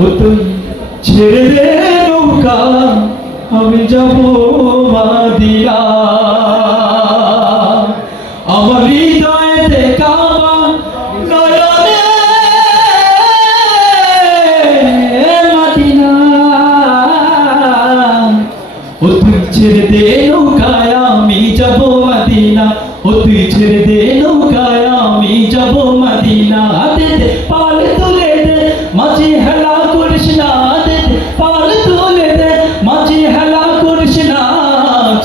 ও তুই ছেড়ে দে নৌকা, আমি যাব মাদিয়া। আমার হৃদয়ে দেখা ও তুই ছেড়ে দে নৌকায়, আমি যাব মাদিনা। ও তুই ছেড়ে দে নৌকায়, আমি যাব মাদিনা। হাতে পা